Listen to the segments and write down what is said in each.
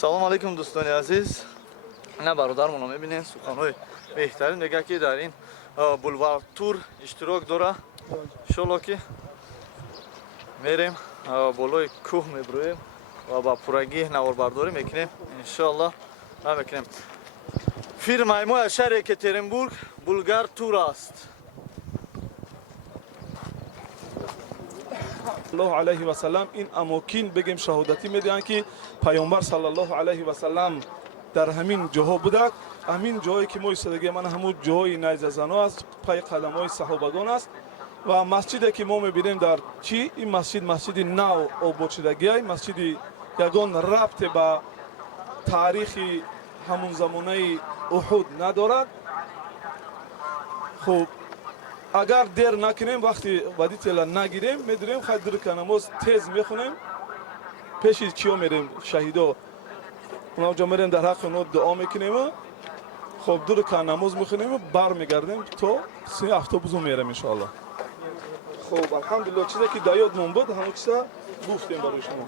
салом алейкум дӯстони азиз. ина бародармонро мебинем суханҳои беҳтарин мега ки дар ин булвар тур иштирок дора. иншоалло ки мерем болои кӯҳ мебурӯем ва ба пуррагӣ наворбардорӣ мекунем. иншоалло мекунем. фирмаи мо аз шаҳри Екатеринбург Булгар тур аст. الله علیه و سلم این اماکن بگیم شهادتی میدهند که پیامبر صلی الله علیه و سلم در همین جاها بوده. همین جایی که ما ایستادگی من همون جای نیز زنا است، پای قدم های صحابگان است و مسجدی که ما میبینیم در چی این مسجد نو آباد شدگی است. مسجد یگان ربط به تاریخ همون زمانه احد ندارد. خب اگر دیر نکنیم وقتی ودیتل نگیریم میدونیم خیلی دیر که نماز تیز میخونیم پیش چیا میریم شهیدا اونجا میریم در حق اونا دعا میکنیم. خب دیر که نماز میخونیم بر میگردیم تا 3 اتوبوس میریم انشاءالله. خب الحمدلله چیزی که دایاد من بود همون چیزا گفتیم برای شما.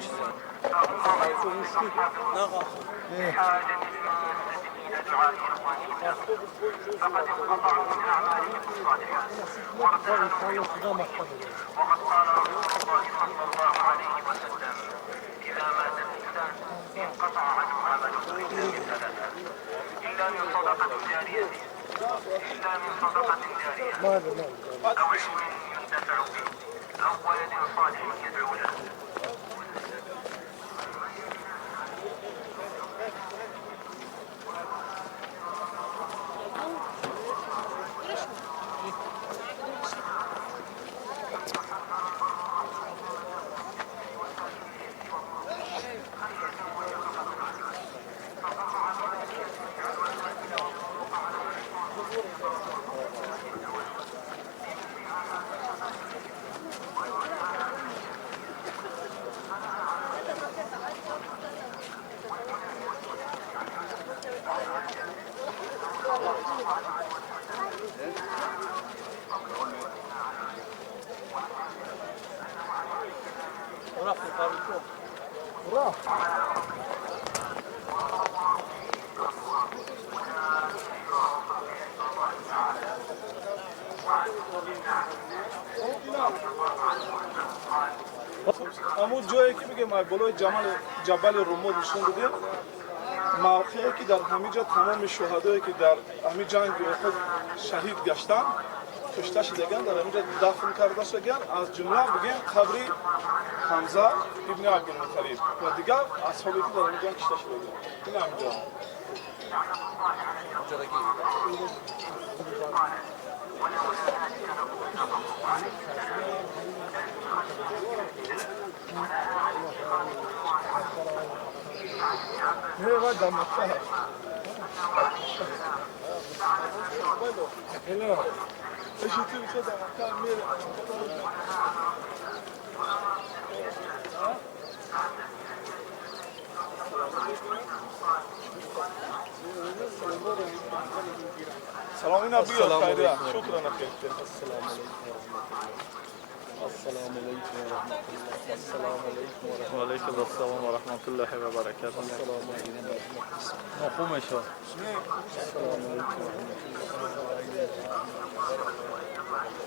همون جایی که بگیم بالای جبل رماد نشون بدیم موقعی که در همینجا تمام شهدایی که در همین جنگ خود شهید گشتن کشته شدگان در همینجا دفن کرده شدگان از جمله بگیم قبر حمزه ابن عبدالمطلب و دیگر اصحابی که در همینجا کشته شدگان این همینجا هذا دم الشهر هلا ايش تبي كذا كان مير سلام نبي خير شكرا اخي السلام عليكم السلام عليكم ورحمة الله. السلام عليكم ورحمة الله. وعليكم السلام ورحمة الله وبركاته. السلام عليكم ورحمة مفهوم شو؟ السلام عليكم ورحمة الله.